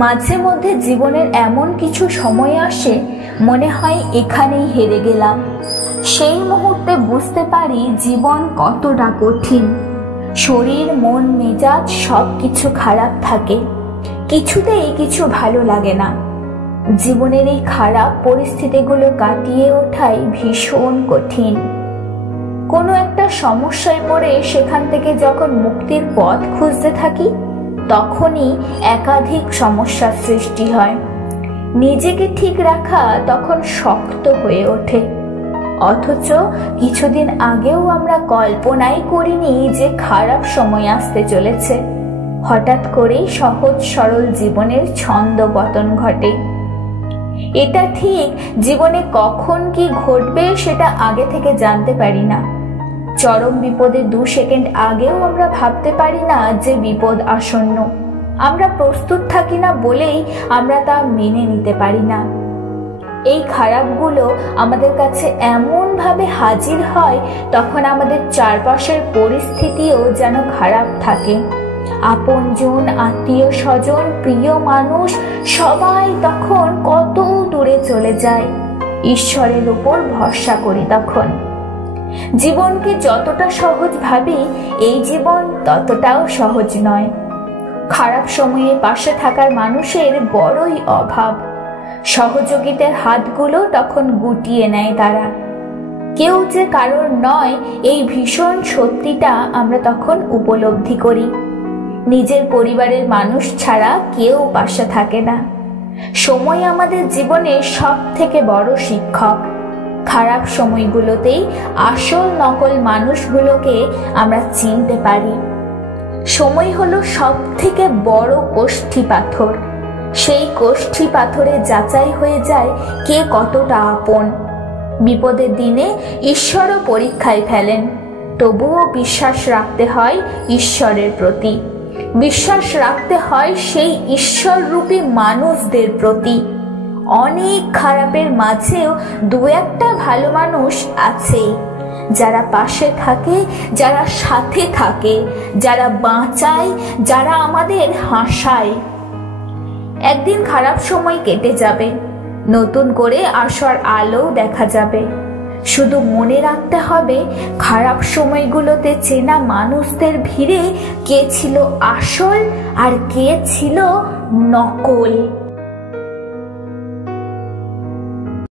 মাঝে মধ্যে জীবনের এমন কিছু সময় আসে মনে হয় এখানেই হেরে গেলাম। সেই মুহূর্তে বুঝতে পারি জীবন কতটা কঠিন। শরীর, মন, মেজাজ সবকিছু খারাপ থাকে, কিছুতেই কিছু ভালো লাগে না। জীবনের এই খারাপ পরিস্থিতিগুলো কাটিয়ে ওঠাই ভীষণ কঠিন। কোনো একটা সমস্যায় পড়ে সেখান থেকে যখন মুক্তির পথ খুঁজতে থাকি, তখনই একাধিক সমস্যার সৃষ্টি হয়। নিজেকে ঠিক রাখা তখন শক্ত হয়ে ওঠে। অথচ কিছুদিন আগেও আমরা কল্পনাই করিনি যে খারাপ সময় আসতে চলেছে। হঠাৎ করেই সহজ সরল জীবনের ছন্দ পতন ঘটে। এটা ঠিক, জীবনে কখন কি ঘটবে সেটা আগে থেকে জানতে পারি না। চরম বিপদের 2 সেকেন্ড আগেও আমরা ভাবতে পারি না যে বিপদ আসন্ন। আমরা প্রস্তুত থাকি না বলেই আমরা তা মেনে নিতে পারি না। এই খারাপগুলো আমাদের কাছে এমন ভাবে হাজির হয়, তখন আমাদের চারপাশের পরিস্থিতিও যেন খারাপ থাকে। আপনজন, আত্মীয় স্বজন, প্রিয় মানুষ সবাই তখন কত দূরে চলে যায়। ঈশ্বরের উপর ভরসা করি তখন। জীবনকে যতটা সহজ ভাবি, এই জীবন ততটাও সহজ নয়। খারাপ সময়ে পাশে থাকার মানুষের বড়ই অভাব। সহযোগিতার হাতগুলো তখন গুটিয়ে নেয় তারা। কেউ যে কারোর নয়, এই ভীষণ সত্যিটা আমরা তখন উপলব্ধি করি। নিজের পরিবারের মানুষ ছাড়া কেউ পাশে থাকে না। সময় আমাদের জীবনে সব থেকে বড় শিক্ষক। খারাপ সময়গুলোতেই আসল নকল মানুষগুলোকে আমরা চিনতে পারি। সময় হলো সব থেকে বড় কোষ্ঠী পাথর। সেই কোষ্ঠী পাথরে যাচাই হয়ে যায় কে কতটা আপন। বিপদের দিনে ঈশ্বরও পরীক্ষায় ফেলেন, তবুও বিশ্বাস রাখতে হয় ঈশ্বরের প্রতি। বিশ্বাস রাখতে হয় সেই ঈশ্বররূপী মানুষদের প্রতি। অনেক খারাপের মাঝেও 2-1টা ভালো মানুষ আছেই, যারা পাশে থাকে, যারা সাথে থাকে, যারা বাঁচায়, যারা আমাদের হাসায়। একদিন খারাপ সময় কেটে যাবে, নতুন করে আসার আলো দেখা যাবে। শুধু মনে রাখতে হবে, খারাপ সময়গুলোতে চেনা মানুষদের ভিড়ে কে ছিল আসল আর কে ছিল নকল।